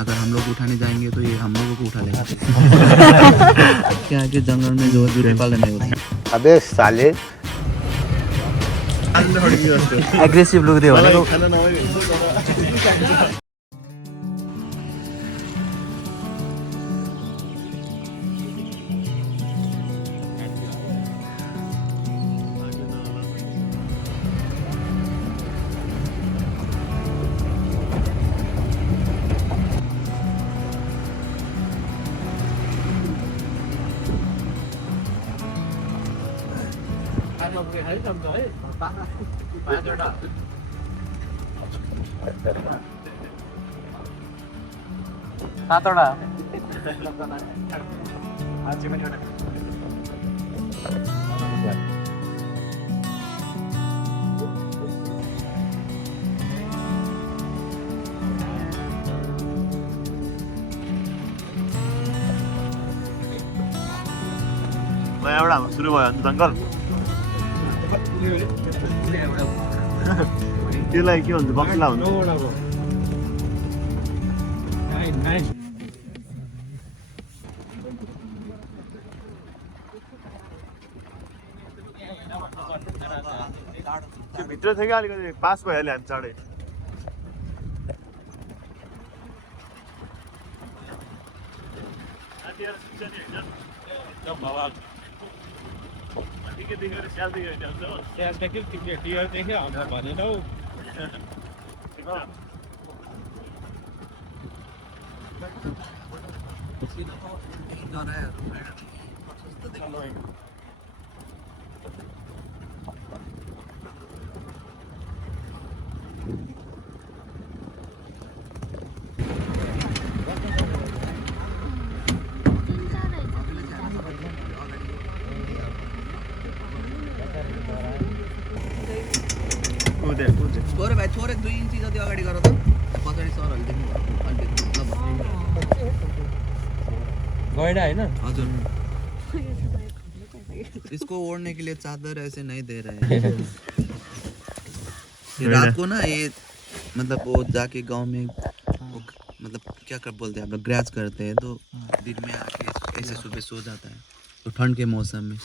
अगर हम लोग उठाने जाएंगे तो ये हम लोगों को उठा लेगा। क्या है कि जंगल में जो ब्यूटी पार्लर नहीं होता है। अबे साले एग्रेसिभ लुक दियो भनेको सातवटा एउटा सुरु भयो अन्त जङ्गल त्यसलाई के भन्छ बक्सिला हुन्छ त्यो भित्र थियो क्या अलिकति पास भइहाल्यो हामी चाँडै थोरै भाइ थोरै 2 इन्ची जति अगाडि गर त पछाडि सरहरु देख्नु गैडा हैन हजुर इसको ओढ़ने के लिए चादर ऐसे नहीं दे रहे हैं। ये रात को ना ये मतलब वो जाके गांव में वो, मतलब क्या कर बोलते हैं आप लोग ग्रैच करते हैं तो दिन में आके ऐसे सुबह सो जाता है तो ठंड के मौसम में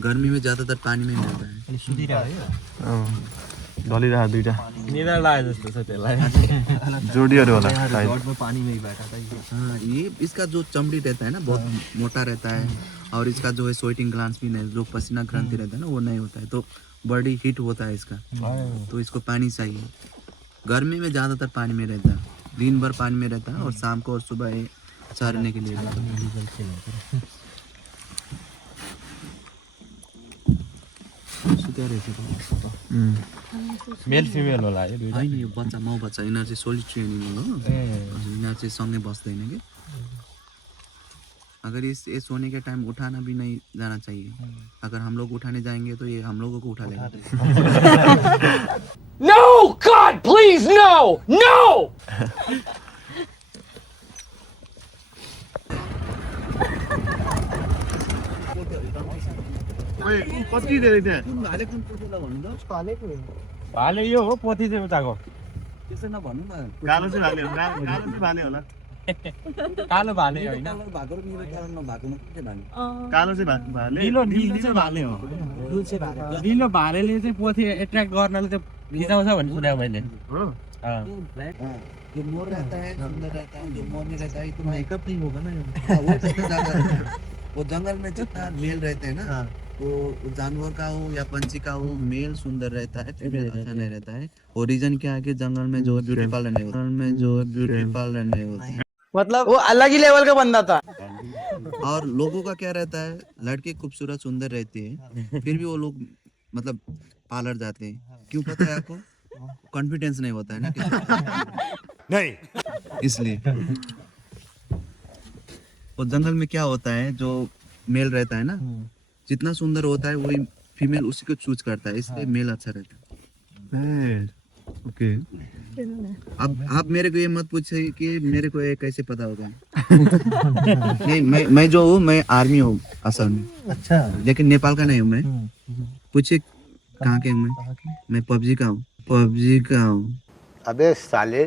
गर्मी में ज्यादातर पानी में मिलता है ढलिरहेको दुईटा निदा लाए जस्तो छ त्यसलाई जोडीहरू होला जडमा पानी में बैठा था हाँ ये इसका जो चमड़ी रहता है ना बहुत मोटा रहता है और इसका जो है स्वेटिंग ग्लैंड्स भी नहीं जो पसीना ग्रंथि रहता है ना वो नहीं होता है तो बॉडी हीट होता है इसका तो इसको पानी चाहिए गर्मी में ज़्यादातर पानी में रहता है दिन भर पानी में रहता है और शाम को और सुबह ये चरने के लिए जाता है। मेल फिमेल होला यो दुईटा होइन यो बच्चा माउ बच्चा यिनीहरू चाहिँ सोलिटरी एनिमल हो यिनीहरू चाहिँ सँगै बस्दैन कि अगर ये सोने के टाइम उठाना भी नहीं जाना चाहिए अगर हम लोग उठाने जाएंगे तो ये हम लोगों को उठा लेगा। No! God, please, no! No! कति धेरै त्यहाँ भाले यो हो पोथी चाहिँ उताको त्यसै नभन्नु न कालो चाहिँ भाले होला कालो चाहिँ भाले होला कालो भाले हैन भएको र निलो कलर नभएकोमा के भाले कालो चाहिँ भाले नीलो चाहिँ भाले हो नीलो भालेले चाहिँ पोथी एट्र्याक्ट गर्नले चाहिँ भिजाउँछ भन्ने सुनेको मैले हो जो मोर रहता है सुंदर रहता है जो मोर नहीं रहता है तो मेकअप नहीं होगा ना वो कितना ज्यादा वो जंगल में जितना मेल रहते हैं ना वो जानवर का हो या पंछी का हो मेल सुंदर रहता है फीमेल अच्छा नहीं रहता है और रीजन क्या है कि जंगल में जो ब्यूटी पार्लर नहीं होता मतलब वो अलग ही लेवल का बंदा था। और लोगों का क्या रहता है लड़की खूबसूरत सुंदर रहती है फिर भी वो लोग मतलब पार्लर जाते हैं क्यों पता है आपको कॉन्फिडेंस नहीं होता है ना नहीं इसलिए वो जंगल में क्या होता है जो मेल रहता है ना जितना सुंदर होता है वही फीमेल उसी को चूज करता है इसलिए मेल अच्छा रहता है। ओके अब आप मेरे को ये मत पूछे कि मेरे को ये कैसे पता होगा नहीं मैं जो हूँ मैं आर्मी हूँ असल में अच्छा लेकिन नेपाल का नहीं हूँ मैं पूछिए कहाँ के हूँ मैं पबजी का हूँ अबे साले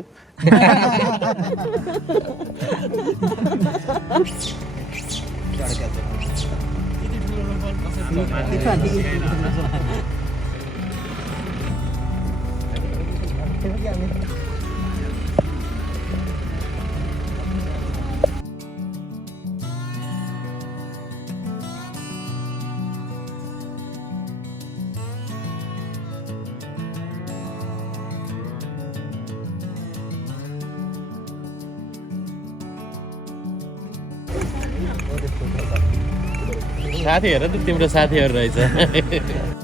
साथी हेर त तिम्रो साथीहरू रहेछ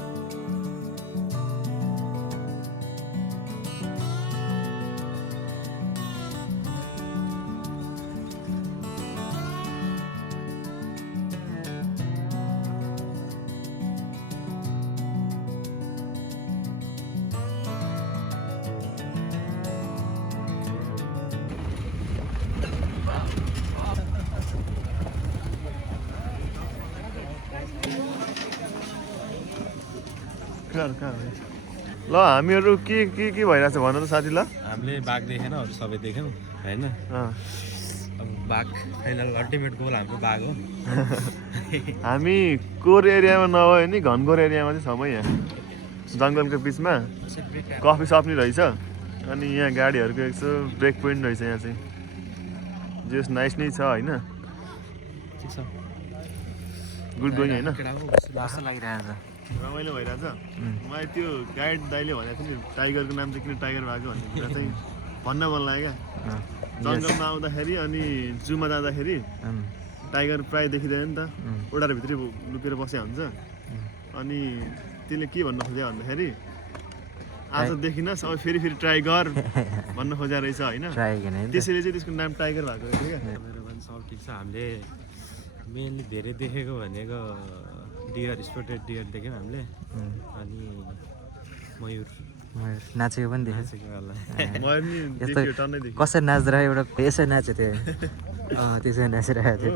ल हामीहरू के भइरहेछ भन त साथी ल हामीले बाघ देखेन अरू सबै देख्यौँ होइन अब बाघ फाइनल अल्टिमेट गोल हाम्रो बाघ हो हामी कोर एरियामा नभए नि घनघोर एरियामा चाहिँ छौँ यहाँ जङ्गलको बिचमा कफी सप नि रहेछ अनि यहाँ गाडीहरूको यसो ब्रेक पोइन्ट रहेछ यहाँ चाहिँ जस नाइस नै छ होइन गुड गोइङ होइन कस्तो लागिरहेको छ रमाइलो भइरहेछ मलाई त्यो गाइड दाइले भनेको थियो नि टाइगरको नाम चाहिँ किन टाइगर भएको भन्ने कुरा चाहिँ भन्न मन लाग्यो क्या जङ्गलमा आउँदाखेरि अनि जूमा जाँदाखेरि टाइगर प्रायः देखिँदैन नि त ओडार भित्रै लुकेर बसेको हुन्छ अनि त्यसले के भन्नु खोज्यो भन्दाखेरि आज देखिनस् अब फेरि ट्राई गर भन्न खोजेको रहेछ होइन त्यसैले चाहिँ त्यसको नाम टाइगर भएको रहेछ क्या मेरो पनि सब ठिक छ हामीले मेनली धेरै देखेको भनेको डियर स्पोटेड डियर देख्यौँ हामीले अनि मयूर नाचेको पनि देखेँ नाचेको वाला मयूर नि देख्यो टन्नै देख्यो कसरी नाच्दा एउटा यसै नाच्यो त्यो त्यसरी नाचिरहेको थियो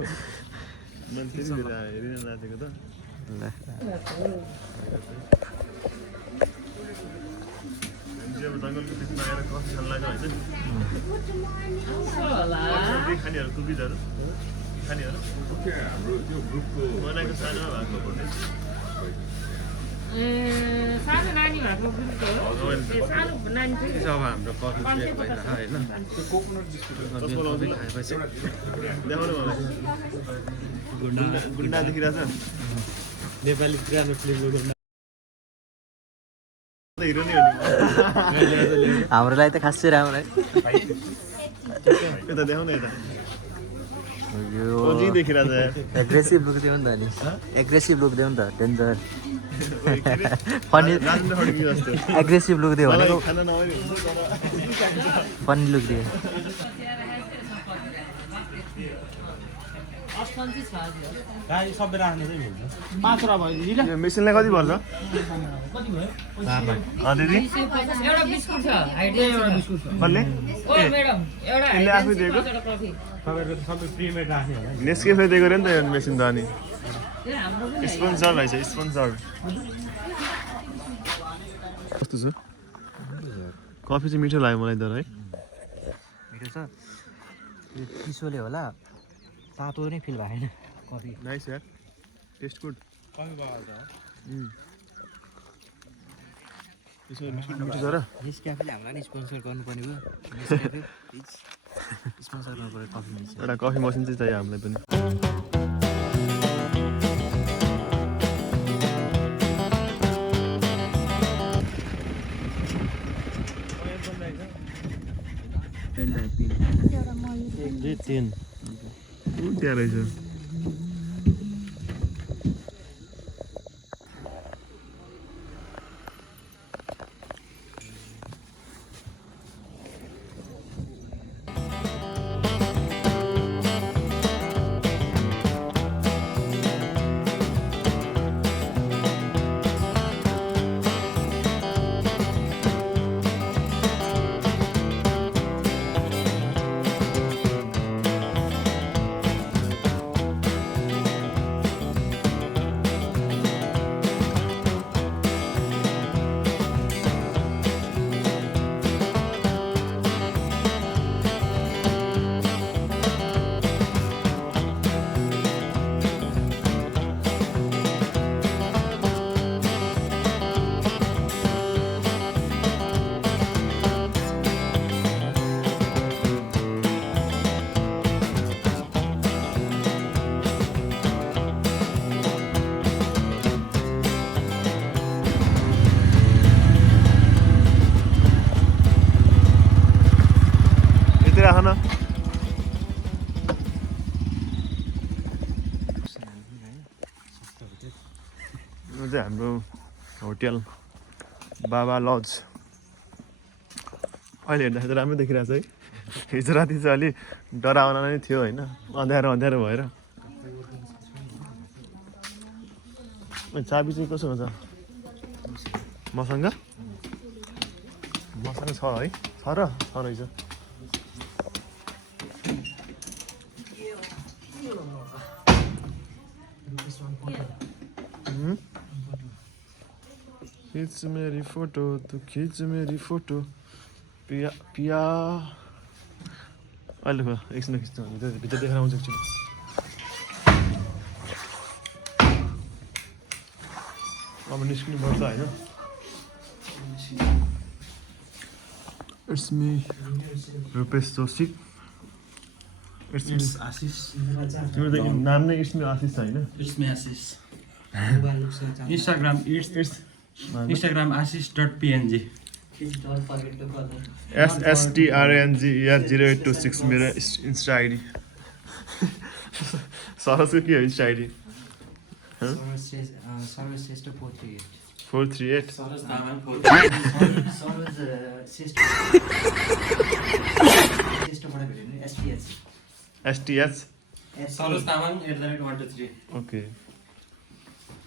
मैले त्यति बेला हेरिन नाचेको त अब जङ्गलको बिचमा आएर कफी खान लाग्यो होइन खानेहरू कुकिजहरू खानेहरू बनाएको सानो भएको सानो नानी भएको ग्रुप हो सानो नानी अब हाम्रो कफी ब्रेक भइरहेको होइन कफी खाएपछि देखाउनु मलाई गुन्डा देखिरहेछ नेपाली पुरानो फिल्मको हिरो नै हो नि हाम्रो लागि त खासै राम्रो है यता देखाउन यता यो ओजी देखिरहेछ एग्रेसिभ लुक दियो नि त नि एग्रेसिभ लुक दियो नि त डेन्जर फनी राजेन्द्र खड्की जस्तो एग्रेसिभ लुक दियो भनेको खान नआउने हुन्छ फनी लुक दियो गाडी सबै राख्नु चाहिँ मिल्छ यो मेसिनलाई कति पर्छ दिदी एउटा बिस्कुट छ एउटा बिस्कुट छ कसले ओ म्याडम एउटा यसले आफै दिएको तपाईँको त सबै प्रिमेड राख्ने होला नि नेस्केफे दिएको रे नि त यो मेसिन त अनि हाम्रो पनि स्पोन्सर रहेछ स्पोन्सर कस्तो छ कफी चाहिँ मिठो लाग्यो मलाई त है मिठो छ यो चिसोले होला तातो नै फिल भएन कफी नाइस यार टेस्ट गुड कफी बगाउँछ मिठो छ र नेस्क्याफेले हामीलाई नि स्पोन्सर गर्नुपर्ने भयो नेस्क्याफे प्लिज स्पोन्सर गर्नुपर्यो कफी मिल्छ एउटा कफी मसिन चाहिँ चाहियो हामीलाई पनि एक दुई तिन त्यहाँ रहेछ खान यो चाहिँ हाम्रो होटेल बाबा लज अहिले हेर्दाखेरि त राम्रो देखिरहेको छ है हिजो राति चाहिँ अलि डरावना नै थियो होइन अँध्यारो अँध्यारो भएर चाबी चाहिँ कसो हुन्छ मसँग छ है छ रहेछ खिच मेरी फोटो तू खिच मेरी फोटो पिया पिया अहिले एकछिन खिच्नु भित्र देखेर आउँछ एकचोटि अब निस्किनु पर्छ होइन it's me Rupesh Joshi it's Ashish तिम्रो त नाम नै इट्स मी आशिष छ होइन इट्स मी आशिष इन्स्टाग्राम आशिष.png SSTRNGER0826 मेरो इन्स्टा आइडी सरसको के हो इन्स्टा आइडी 438 STH ओके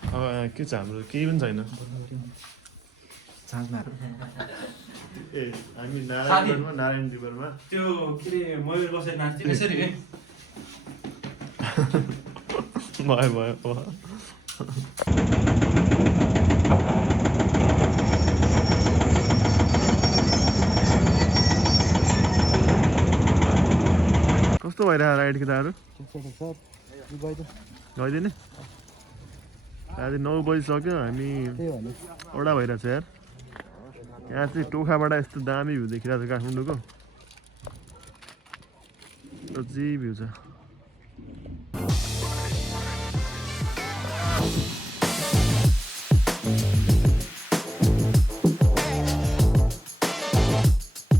अब के छ हाम्रो केही पनि छैन ए हामी नारायण जीवनमा त्यो के अरे मयूर बसेर नाच्थ्यो यसरी भयो कस्तो भइरहेको राइड केटाहरू गइदिने आज 9 बजिसक्यो हामी ओडा भइरहेको छ यार यहाँ चाहिँ टोखाबाट यस्तो दामी भ्यू देखिरहेको छ काठमाडौँको अझै भ्यू छ